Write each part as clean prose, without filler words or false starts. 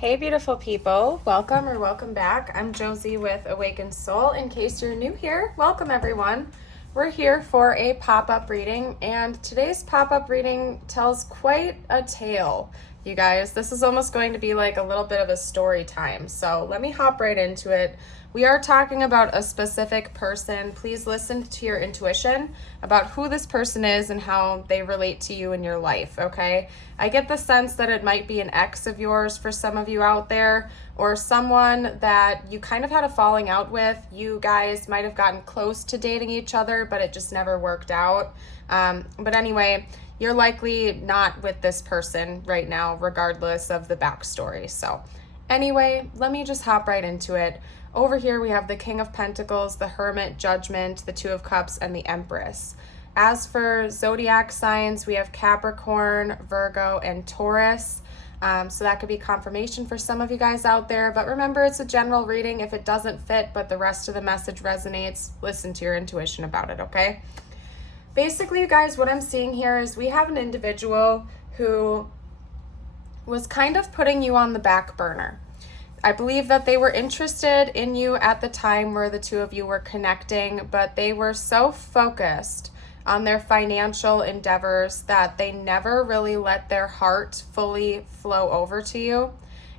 Hey beautiful people, welcome or welcome back. I'm Josie with Awakened Soul. In case you're new here, welcome everyone. We're here for a pop-up reading, and today's pop-up reading tells quite a tale, you guys. This is almost going to be like a little bit of a story time, so let me hop right into it. We are talking about a specific person. Please listen to your intuition about who this person is and how they relate to you in your life, okay? I get the sense that it might be an ex of yours for some of you out there, or someone that you kind of had a falling out with. You guys might have gotten close to dating each other, but it just never worked out. But anyway, you're likely not with this person right now, regardless of the backstory. So anyway, let me just hop right into it. Over here, we have the King of Pentacles, the Hermit, Judgment, the Two of Cups, and the Empress. As for zodiac signs, we have Capricorn, Virgo, and Taurus. So that could be confirmation for some of you guys out there. But remember, it's a general reading. If it doesn't fit, but the rest of the message resonates, listen to your intuition about it, okay? Basically, you guys, what I'm seeing here is we have an individual who was kind of putting you on the back burner. I believe that they were interested in you at the time where the two of you were connecting, but they were so focused on their financial endeavors that they never really let their heart fully flow over to you.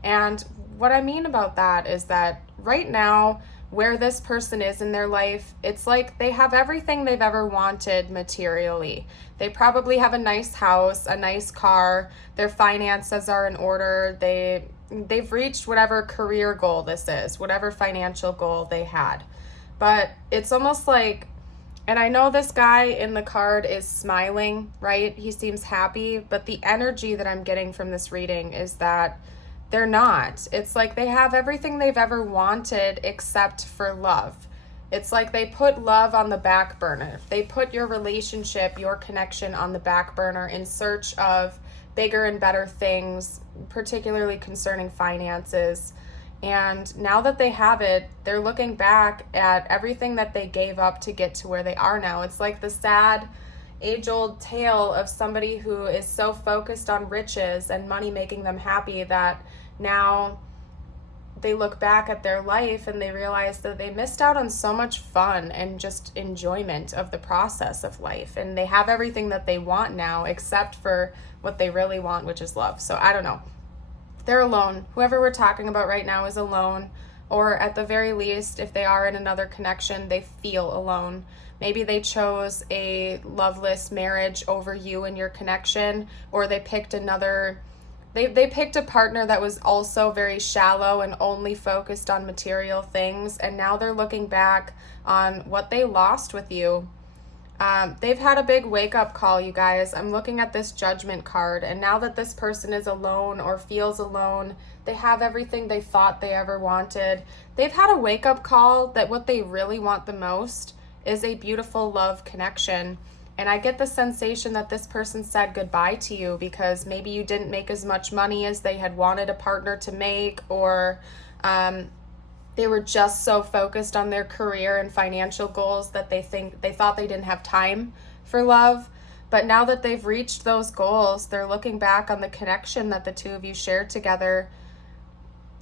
And what I mean about that is that right now, where this person is in their life, it's like they have everything they've ever wanted materially. They probably have a nice house, a nice car, their finances are in order, they've reached whatever career goal this is, whatever financial goal they had. But it's almost like, and I know this guy in the card is smiling, right? He seems happy, but the energy that I'm getting from this reading is that they're not. It's like they have everything they've ever wanted except for love. It's like they put love on the back burner. They put your relationship, your connection on the back burner in search of bigger and better things, particularly concerning finances. And now that they have it, they're looking back at everything that they gave up to get to where they are now. It's like the sad age-old tale of somebody who is so focused on riches and money making them happy that now they look back at their life and they realize that they missed out on so much fun and just enjoyment of the process of life. And they have everything that they want now except for what they really want, which is love. So I don't know. They're alone. Whoever we're talking about right now is alone, or at the very least, if they are in another connection, they feel alone. Maybe they chose a loveless marriage over you and your connection, or they picked they picked a partner that was also very shallow and only focused on material things, and now they're looking back on what they lost with you. They've had a big wake-up call, you guys. I'm looking at this Judgment card, and now that this person is alone or feels alone, they have everything they thought they ever wanted. They've had a wake-up call that what they really want the most is a beautiful love connection. And I get the sensation that this person said goodbye to you because maybe you didn't make as much money as they had wanted a partner to make, or they were just so focused on their career and financial goals that they thought they didn't have time for love. But now that they've reached those goals, they're looking back on the connection that the two of you shared together,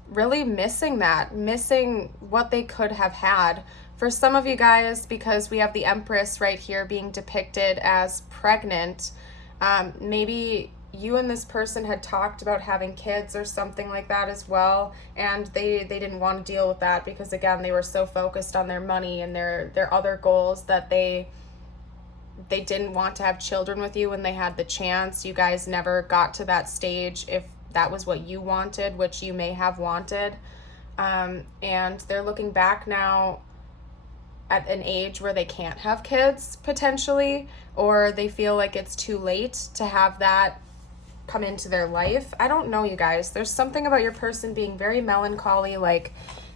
really missing what they could have had. For some of you guys, because we have the Empress right here being depicted as pregnant, maybe you and this person had talked about having kids or something like that as well, and they didn't want to deal with that because, again, they were so focused on their money and their other goals that they didn't want to have children with you when they had the chance. You guys never got to that stage if that was what you wanted, which you may have wanted. And they're looking back now at an age where they can't have kids, potentially, or they feel like it's too late to have that come into their life. I don't know, you guys. There's something about your person being very melancholy, like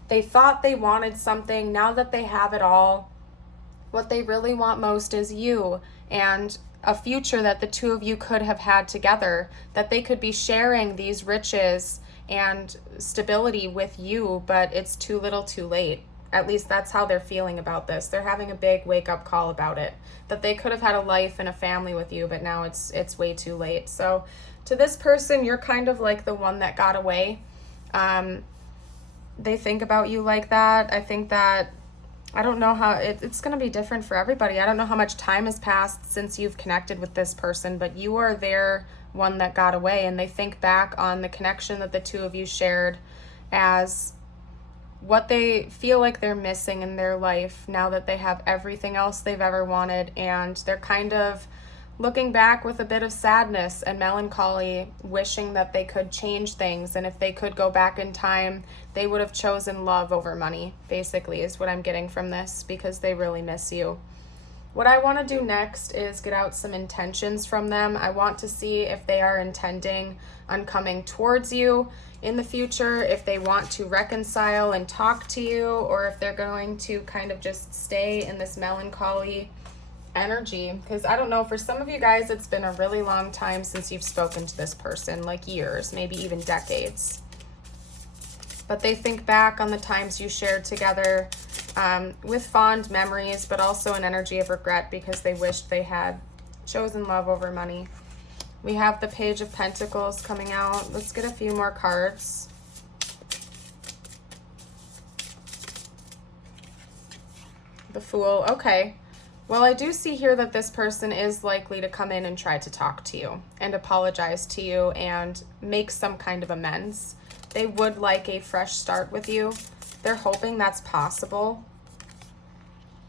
they thought they wanted something. Now that they have it all, what they really want most is you and a future that the two of you could have had together, that they could be sharing these riches and stability with you, but it's too little too late. At least that's how they're feeling about this. They're having a big wake-up call about it, that they could have had a life and a family with you, but now it's way too late. So to this person, you're kind of like the one that got away. They think about you like that. I think that, I don't know how, it's going to be different for everybody. I don't know how much time has passed since you've connected with this person, but you are their one that got away, and they think back on the connection that the two of you shared as what they feel like they're missing in their life now that they have everything else they've ever wanted, and they're kind of looking back with a bit of sadness and melancholy, wishing that they could change things, and if they could go back in time, they would have chosen love over money, basically, is what I'm getting from this, because they really miss you. What I want to do next is get out some intentions from them. I want to see if they are intending on coming towards you in the future, if they want to reconcile and talk to you, or if they're going to kind of just stay in this melancholy energy. Because I don't know, for some of you guys, it's been a really long time since you've spoken to this person, like years, maybe even decades. But they think back on the times you shared together with fond memories, but also an energy of regret because they wished they had chosen love over money. We have the Page of Pentacles coming out. Let's get a few more cards. The Fool. Okay. Well, I do see here that this person is likely to come in and try to talk to you and apologize to you and make some kind of amends. They would like a fresh start with you. They're hoping that's possible.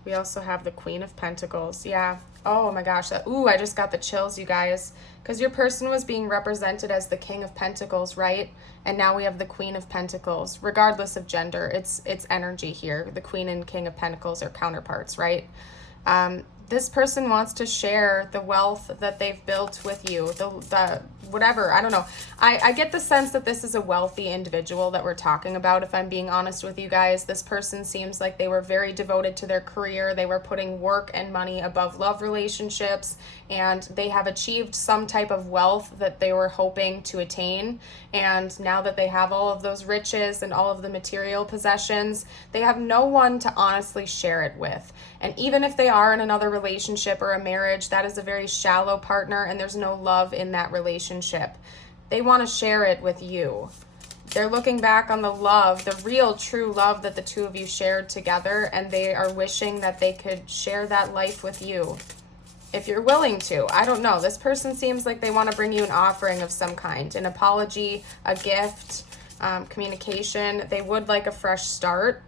We also have the Queen of Pentacles. Yeah. Oh my gosh. I just got the chills, you guys. Because your person was being represented as the King of Pentacles, right? And now we have the Queen of Pentacles. Regardless of gender, it's energy here. The Queen and King of Pentacles are counterparts, right? This person wants to share the wealth that they've built with you, the whatever, I don't know. I get the sense that this is a wealthy individual that we're talking about, if I'm being honest with you guys. This person seems like they were very devoted to their career. They were putting work and money above love relationships, and they have achieved some type of wealth that they were hoping to attain. And now that they have all of those riches and all of the material possessions, they have no one to honestly share it with. And even if they are in another relationship or a marriage, that is a very shallow partner, and there's no love in that relationship. They want to share it with you. They're looking back on the love, the real true love that the two of you shared together, and they are wishing that they could share that life with you. If you're willing to. I don't know. This person seems like they want to bring you an offering of some kind, an apology, a gift, communication. They would like a fresh start.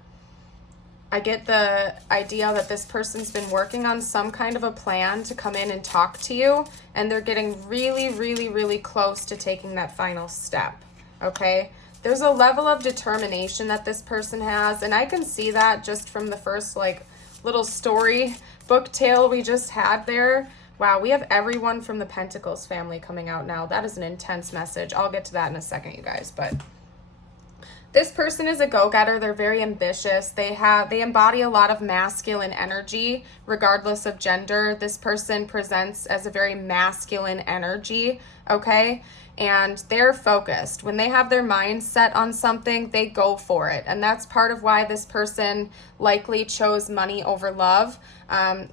I get the idea that this person's been working on some kind of a plan to come in and talk to you, and they're getting really, really, really close to taking that final step, okay? There's a level of determination that this person has, and I can see that just from the first, little story book tale we just had there. Wow, we have everyone from the Pentacles family coming out now. That is an intense message. I'll get to that in a second, you guys, but this person is a go-getter. They're very ambitious. They embody a lot of masculine energy, regardless of gender. This person presents as a very masculine energy, okay? And they're focused. When they have their mind set on something, they go for it. And that's part of why this person likely chose money over love.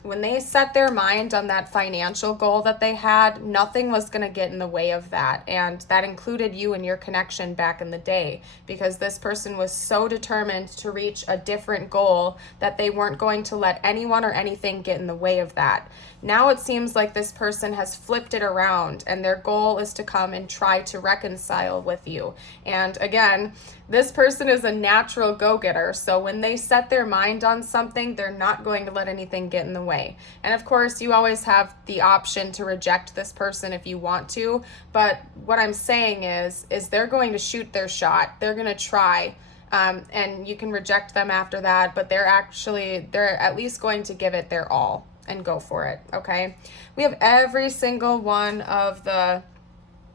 When they set their mind on that financial goal that they had, nothing was going to get in the way of that. And that included you and your connection back in the day, because this person was so determined to reach a different goal that they weren't going to let anyone or anything get in the way of that. Now it seems like this person has flipped it around, and their goal is to come and try to reconcile with you. And again, this person is a natural go-getter, so when they set their mind on something, they're not going to let anything get in the way. And of course, you always have the option to reject this person if you want to, but what I'm saying is they're going to shoot their shot. They're going to try. And you can reject them after that, but they're at least going to give it their all and go for it, okay? We have every single one of the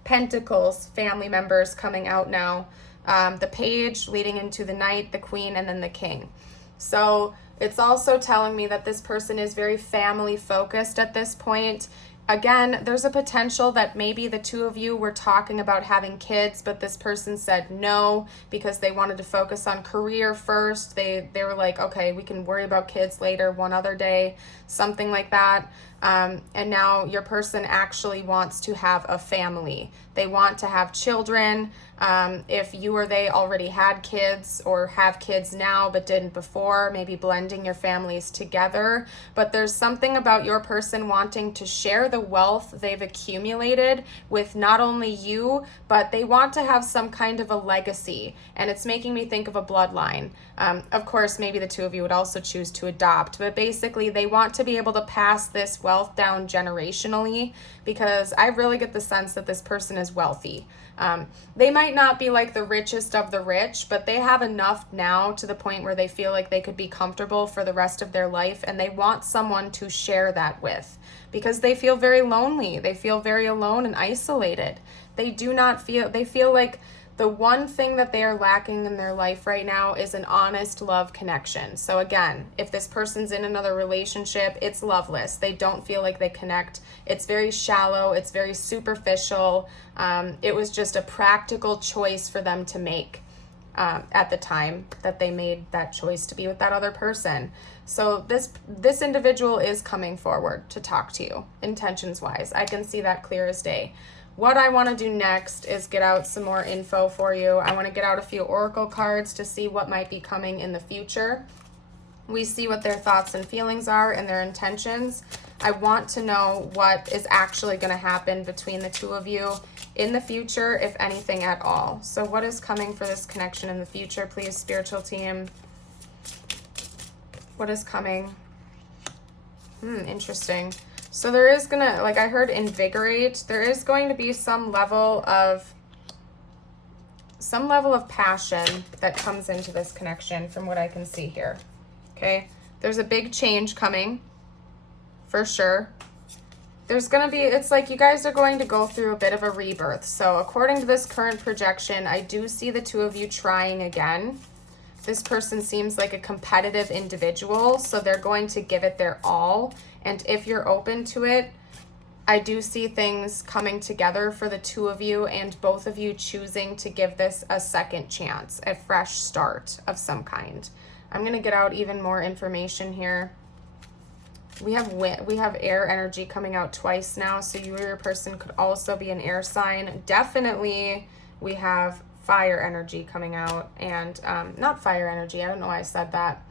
Pentacles family members coming out now. The Page leading into the Knight, the Queen, and then the King. So it's also telling me that this person is very family focused at this point. Again, there's a potential that maybe the two of you were talking about having kids, but this person said no because they wanted to focus on career first. They were like, okay, we can worry about kids later, one other day, something like that. And now your person actually wants to have a family. They want to have children. If you or they already had kids or have kids now but didn't before, maybe blending your families together. But there's something about your person wanting to share the wealth they've accumulated with not only you, but they want to have some kind of a legacy. And it's making me think of a bloodline. Of course, maybe the two of you would also choose to adopt, but basically they want to be able to pass this wealth down generationally, because I really get the sense that this person is wealthy. They might not be like the richest of the rich, but they have enough now to the point where they feel like they could be comfortable for the rest of their life, and they want someone to share that with, because they feel very lonely. They feel very alone and isolated. They feel like the one thing that they are lacking in their life right now is an honest love connection. So again, if this person's in another relationship, it's loveless. They don't feel like they connect. It's very shallow. It's very superficial. It was just a practical choice for them to make at the time that they made that choice to be with that other person. So this individual is coming forward to talk to you, intentions-wise. I can see that clear as day. What I want to do next is get out some more info for you. I want to get out a few oracle cards to see what might be coming in the future. We see what their thoughts and feelings are and their intentions. I want to know what is actually going to happen between the two of you in the future, if anything at all. So what is coming for this connection in the future, please, spiritual team? What is coming? Interesting. So there is gonna, like I heard invigorate, there is going to be some level of passion that comes into this connection from what I can see here. Okay, there's a big change coming for sure. There's gonna be, it's like you guys are going to go through a bit of a rebirth. So according to this current projection, I do see the two of you trying again. This person seems like a competitive individual, so they're going to give it their all. And if you're open to it, I do see things coming together for the two of you, and both of you choosing to give this a second chance, a fresh start of some kind. I'm going to get out even more information here. We have air energy coming out twice now, so you or your person could also be an air sign. Definitely we have fire energy coming out, and not fire energy, I don't know why I said that.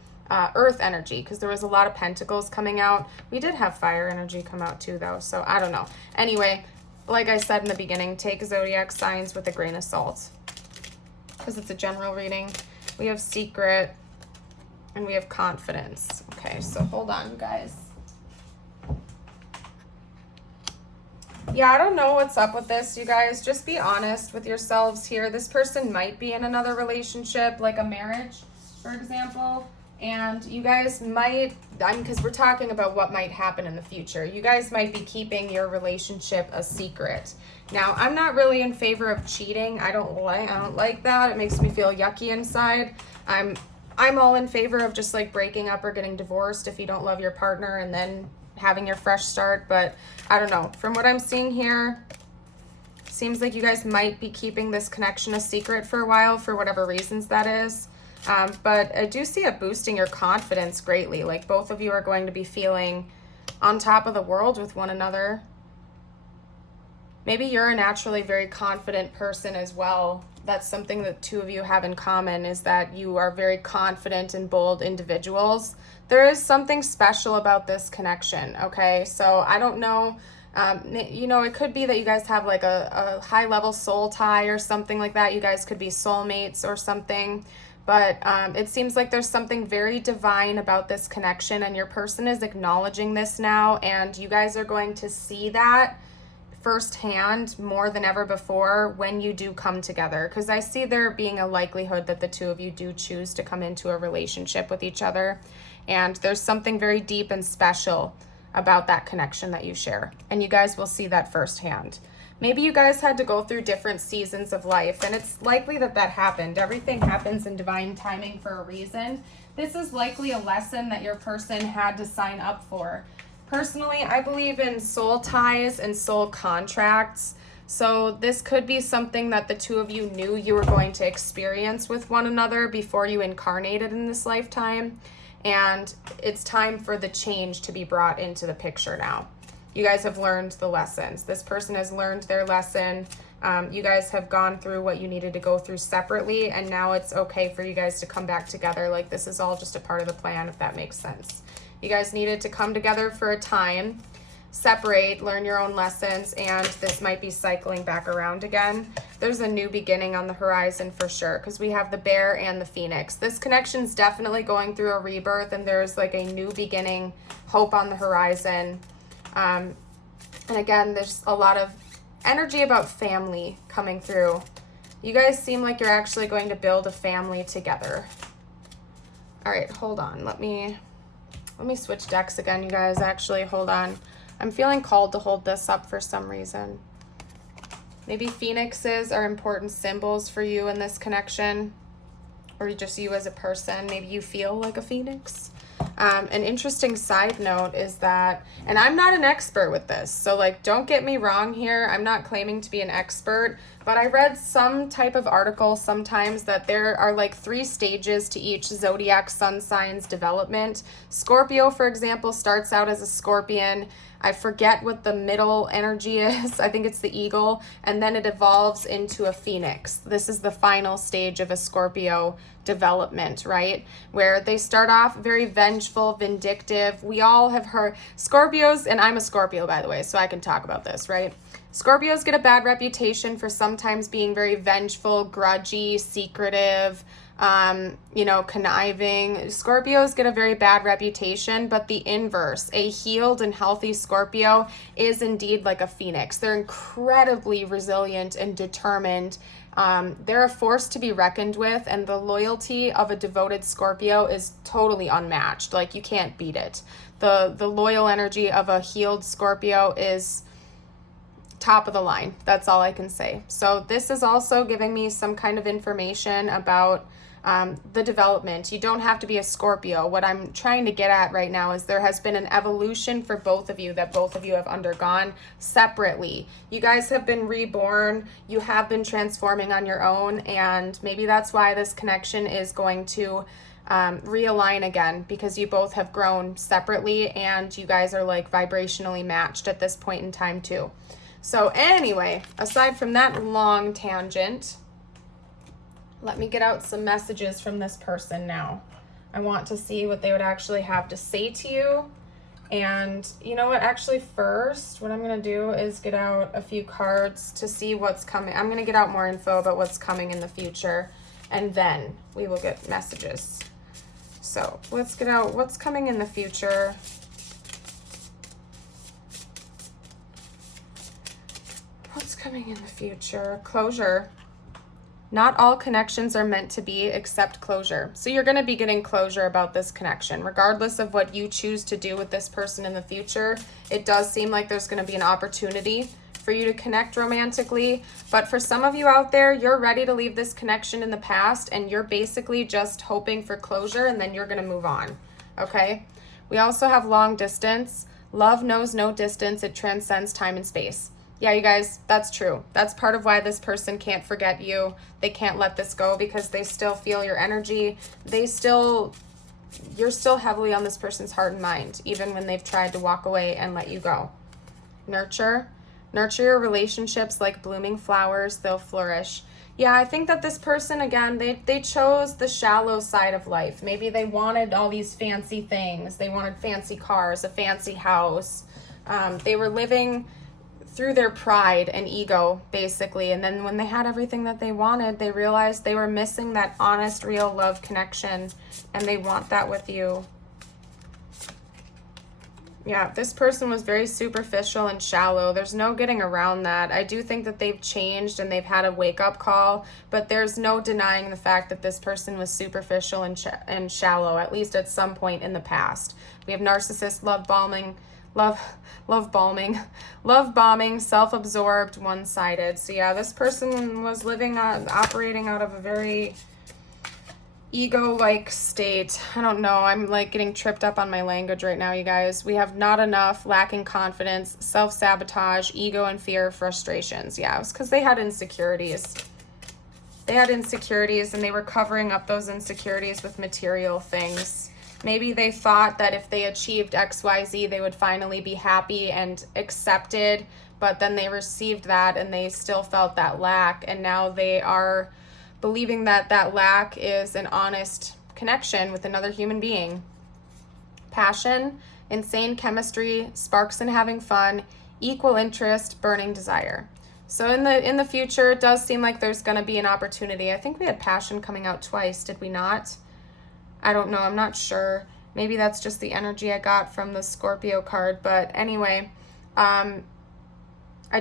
Earth energy, because there was a lot of pentacles coming out. We did have fire energy come out too, though, so I don't know. Anyway, like I said in the beginning, take zodiac signs with a grain of salt, because it's a general reading. We have secret, and we have confidence. Okay, so hold on, you guys. Yeah, I don't know what's up with this, you guys. Just be honest with yourselves here. This person might be in another relationship, like a marriage, for example. And you guys might, because we're talking about what might happen in the future. You guys might be keeping your relationship a secret. Now, I'm not really in favor of cheating. I don't like that. It makes me feel yucky inside. I'm all in favor of just like breaking up or getting divorced if you don't love your partner, and then having your fresh start. But I don't know. From what I'm seeing here, seems like you guys might be keeping this connection a secret for a while, for whatever reasons that is. But I do see it boosting your confidence greatly. Like both of you are going to be feeling on top of the world with one another. Maybe you're a naturally very confident person as well. That's something that two of you have in common, is that you are very confident and bold individuals. There is something special about this connection, okay? So I don't know, it could be that you guys have like a high level soul tie or something like that. You guys could be soulmates or something. But it seems like there's something very divine about this connection, and your person is acknowledging this now, and you guys are going to see that firsthand more than ever before when you do come together. Because I see there being a likelihood that the two of you do choose to come into a relationship with each other, and there's something very deep and special about that connection that you share, and you guys will see that firsthand. Maybe you guys had to go through different seasons of life, and it's likely that happened. Everything happens in divine timing for a reason. This is likely a lesson that your person had to sign up for. Personally, I believe in soul ties and soul contracts. So this could be something that the two of you knew you were going to experience with one another before you incarnated in this lifetime. And it's time for the change to be brought into the picture now. You guys have learned the lessons. This person has learned their lesson. You guys have gone through what you needed to go through separately, and now it's okay for you guys to come back together. Like, this is all just a part of the plan, if that makes sense. You guys needed to come together for a time, separate, learn your own lessons, and this might be cycling back around again. There's a new beginning on the horizon for sure, because we have the bear and the phoenix. This connection's definitely going through a rebirth, and there's like a new beginning, hope on the horizon. And again, there's a lot of energy about family coming through. You guys seem like you're actually going to build a family together. All right, hold on. Let me switch decks again, you guys. Actually, hold on. I'm feeling called to hold this up for some reason. Maybe phoenixes are important symbols for you in this connection, or just you as a person. Maybe you feel like a phoenix. An interesting side note is that, and I'm not an expert with this, so like, don't get me wrong here. I'm not claiming to be an expert, but I read some type of article sometimes that there are like 3 stages to each zodiac sun sign's development. Scorpio, for example, starts out as a scorpion. I forget what the middle energy is. I think it's the eagle, and then it evolves into a phoenix. This is the final stage of a Scorpio development, right? Where they start off very vengeful, vindictive. We all have heard Scorpios, and I'm a Scorpio, by the way, so I can talk about this, right? Scorpios get a bad reputation for sometimes being very vengeful, grudgy, secretive, conniving. Scorpios get a very bad reputation, but the inverse, a healed and healthy Scorpio is indeed like a phoenix. They're incredibly resilient and determined. They're a force to be reckoned with, and the loyalty of a devoted Scorpio is totally unmatched. Like, you can't beat it. The loyal energy of a healed Scorpio is top of the line. That's all I can say. So this is also giving me some kind of information about the development. You don't have to be a Scorpio. What I'm trying to get at right now is there has been an evolution for both of you that both of you have undergone separately. You guys have been reborn. You have been transforming on your own, and maybe that's why this connection is going to realign again, because you both have grown separately and you guys are like vibrationally matched at this point in time too. So anyway, aside from that long tangent, let me get out some messages from this person now. I want to see what they would actually have to say to you. And you know what? Actually, first, what I'm going to do is get out a few cards to see what's coming. I'm going to get out more info about what's coming in the future, and then we will get messages. So let's get out what's coming in the future. What's coming in the future? Closure. Not all connections are meant to be except closure. So you're going to be getting closure about this connection. Regardless of what you choose to do with this person in the future, it does seem like there's going to be an opportunity for you to connect romantically. But for some of you out there, you're ready to leave this connection in the past, and you're basically just hoping for closure, and then you're going to move on. Okay? We also have long distance. Love knows no distance. It transcends time and space. Yeah, you guys, that's true. That's part of why this person can't forget you. They can't let this go because they still feel your energy. You're still heavily on this person's heart and mind, even when they've tried to walk away and let you go. Nurture your relationships like blooming flowers. They'll flourish. Yeah, I think that this person, again, they chose the shallow side of life. Maybe they wanted all these fancy things. They wanted fancy cars, a fancy house. They were living through their pride and ego, basically. And then when they had everything that they wanted, they realized they were missing that honest, real love connection, and they want that with you. Yeah, this person was very superficial and shallow. There's no getting around that. I do think that they've changed and they've had a wake-up call, but there's no denying the fact that this person was superficial and shallow, at least at some point in the past. We have narcissist, love bombing, self-absorbed, one-sided. So yeah, this person was operating out of a very ego-like state. I don't know. I'm like getting tripped up on my language right now, you guys. We have not enough, lacking confidence, self-sabotage, ego and fear, frustrations. Yeah, it was because they had insecurities. They had insecurities and they were covering up those insecurities with material things. Maybe they thought that if they achieved XYZ, they would finally be happy and accepted, but then they received that and they still felt that lack, and now they are believing that that lack is an honest connection with another human being. Passion, insane chemistry, sparks in having fun, equal interest, burning desire. So in the future, it does seem like there's going to be an opportunity. I think we had passion coming out twice, did we not? I don't know, I'm not sure. Maybe that's just the energy I got from the Scorpio card, but anyway, I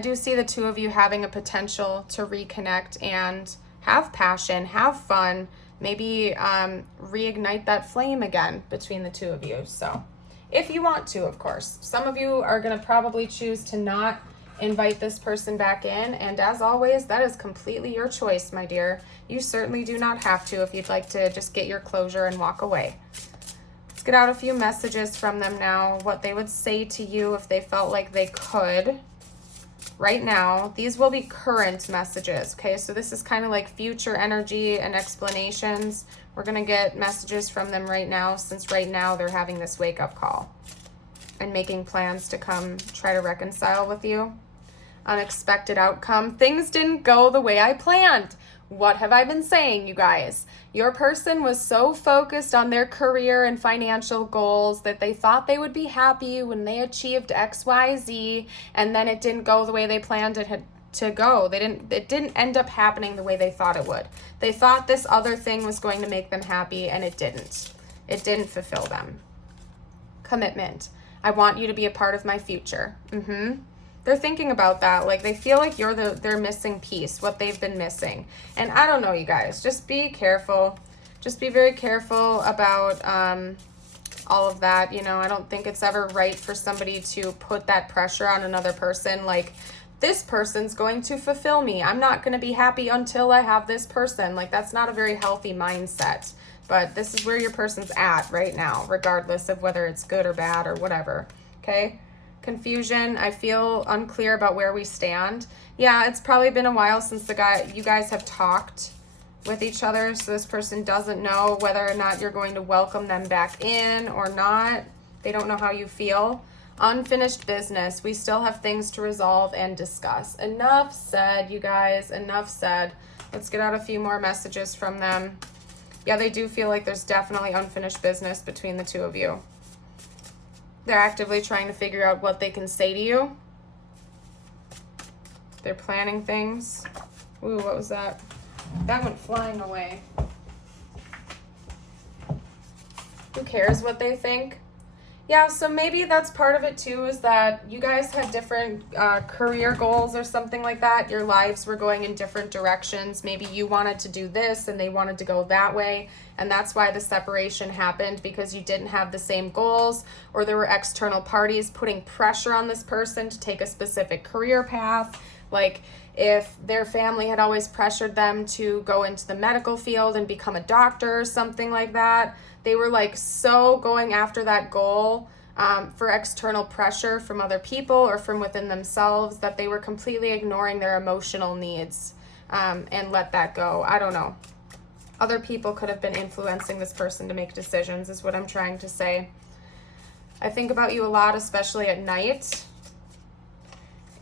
do see the two of you having a potential to reconnect and have passion, have fun, maybe reignite that flame again between the two of you. So if you want to, of course. Some of you are going to probably choose to not invite this person back in, and as always, that is completely your choice, my dear. You certainly do not have to if you'd like to just get your closure and walk away. Let's get out a few messages from them now, what they would say to you if they felt like they could. Right now, these will be current messages, okay? So this is kind of like future energy and explanations. We're going to get messages from them right now, since right now they're having this wake-up call and making plans to come try to reconcile with you. Unexpected outcome. Things didn't go the way I planned. What have I been saying, you guys? Your person was so focused on their career and financial goals that they thought they would be happy when they achieved X, Y, Z, and then it didn't go the way they planned it to go. It didn't end up happening the way they thought it would. They thought this other thing was going to make them happy, and it didn't. It didn't fulfill them. Commitment. I want you to be a part of my future. They're thinking about that. Like, they feel like you're their missing piece, what they've been missing. And I don't know, you guys, just be careful. Just be very careful about all of that. You know, I don't think it's ever right for somebody to put that pressure on another person. Like, this person's going to fulfill me. I'm not going to be happy until I have this person. Like, that's not a very healthy mindset. But this is where your person's at right now, regardless of whether it's good or bad or whatever. Okay? Confusion. I feel unclear about where we stand. Yeah, it's probably been a while since you guys have talked with each other, so this person doesn't know whether or not you're going to welcome them back in or not. They don't know how you feel. Unfinished business. We still have things to resolve and discuss. Enough said, you guys. Enough said. Let's get out a few more messages from them. Yeah, they do feel like there's definitely unfinished business between the two of you. They're actively trying to figure out what they can say to you. They're planning things. Ooh, what was that? That went flying away. Who cares what they think? Yeah, so maybe that's part of it too, is that you guys had different career goals or something like that. Your lives were going in different directions. Maybe you wanted to do this and they wanted to go that way. And that's why the separation happened, because you didn't have the same goals, or there were external parties putting pressure on this person to take a specific career path. Like, if their family had always pressured them to go into the medical field and become a doctor or something like that, they were like so going after that goal for external pressure from other people or from within themselves that they were completely ignoring their emotional needs and let that go. I don't know. Other people could have been influencing this person to make decisions, is what I'm trying to say. I think about you a lot, especially at night.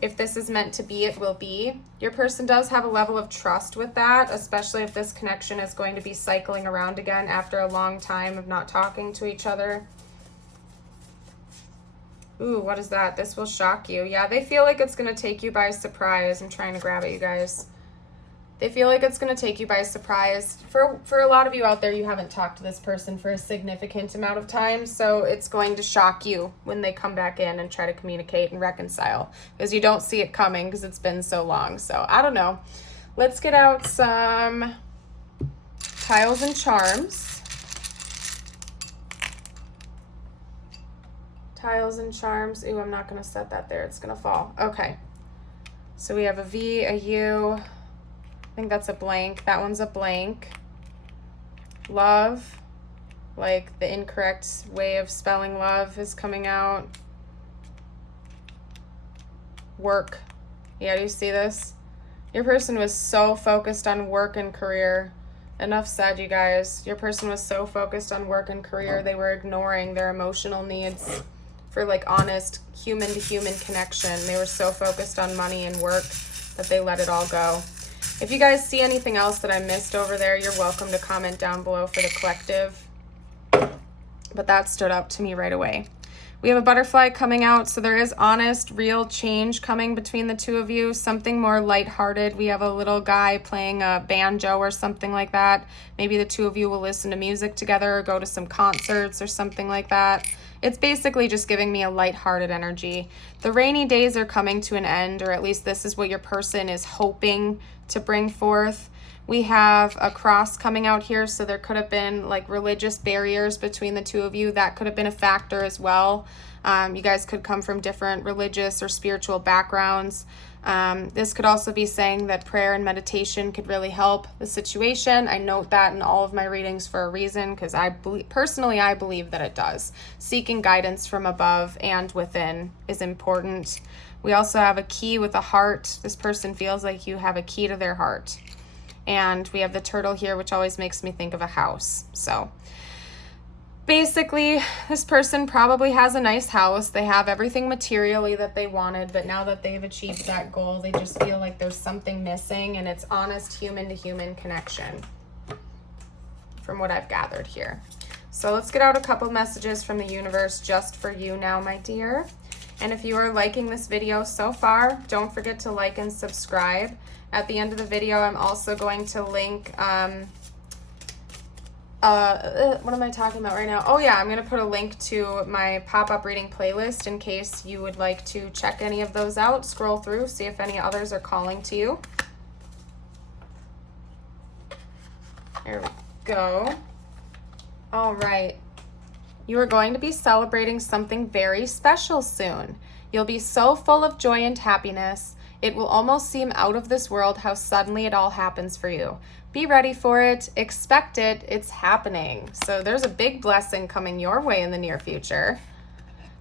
If this is meant to be, it will be. Your person does have a level of trust with that, especially if this connection is going to be cycling around again after a long time of not talking to each other. Ooh, what is that? This will shock you. Yeah, they feel like it's going to take you by surprise. I'm trying to grab it, you guys. They feel like it's going to take you by surprise. For a lot of you out there, you haven't talked to this person for a significant amount of time, so it's going to shock you when they come back in and try to communicate and reconcile, because you don't see it coming because it's been so long. So I don't know. Let's get out some tiles and charms. Tiles and charms. Ooh, I'm not going to set that there. It's going to fall. Okay. So we have a V, a U. I think that's a blank. That one's a blank. Love, like the incorrect way of spelling love is coming out. Work. Yeah, do you see this? Your person was so focused on work and career. Enough said, you guys. Your person was so focused on work and career, they were ignoring their emotional needs for like honest human to human connection. They were so focused on money and work that they let it all go. If you guys see anything else that I missed over there, you're welcome to comment down below for the collective. But that stood out to me right away. We have a butterfly coming out, so there is honest, real change coming between the two of you, something more lighthearted. We have a little guy playing a banjo or something like that. Maybe the two of you will listen to music together or go to some concerts or something like that. It's basically just giving me a lighthearted energy. The rainy days are coming to an end, or at least this is what your person is hoping to bring forth. We have a cross coming out here, so there could have been like religious barriers between the two of you. That could have been a factor as well. You guys could come from different religious or spiritual backgrounds. This could also be saying that prayer and meditation could really help the situation. I note that in all of my readings for a reason, because I believe that it does. Seeking guidance from above and within is important. We also have a key with a heart. This person feels like you have a key to their heart. And we have the turtle here, which always makes me think of a house. So basically, this person probably has a nice house. They have everything materially that they wanted, but now that they've achieved that goal, they just feel like there's something missing, and it's honest human-to-human connection from what I've gathered here. So let's get out a couple messages from the universe just for you now, my dear. And if you are liking this video so far, don't forget to like and subscribe. At the end of the video, I'm also going to link, what am I talking about right now? Oh yeah, I'm going to put a link to my pop-up reading playlist in case you would like to check any of those out. Scroll through, see if any others are calling to you. There we go. All right. You are going to be celebrating something very special soon. You'll be so full of joy and happiness. It will almost seem out of this world how suddenly it all happens for you. Be ready for it. Expect it. It's happening. So there's a big blessing coming your way in the near future.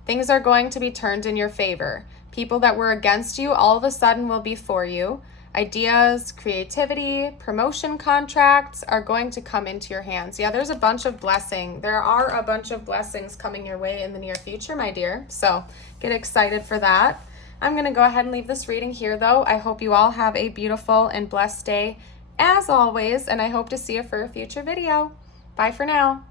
Things are going to be turned in your favor. People that were against you all of a sudden will be for you. Ideas, creativity, promotion contracts are going to come into your hands. Yeah, there's a bunch of blessing. There are a bunch of blessings coming your way in the near future, my dear. So get excited for that. I'm going to go ahead and leave this reading here, though. I hope you all have a beautiful and blessed day, as always, and I hope to see you for a future video. Bye for now.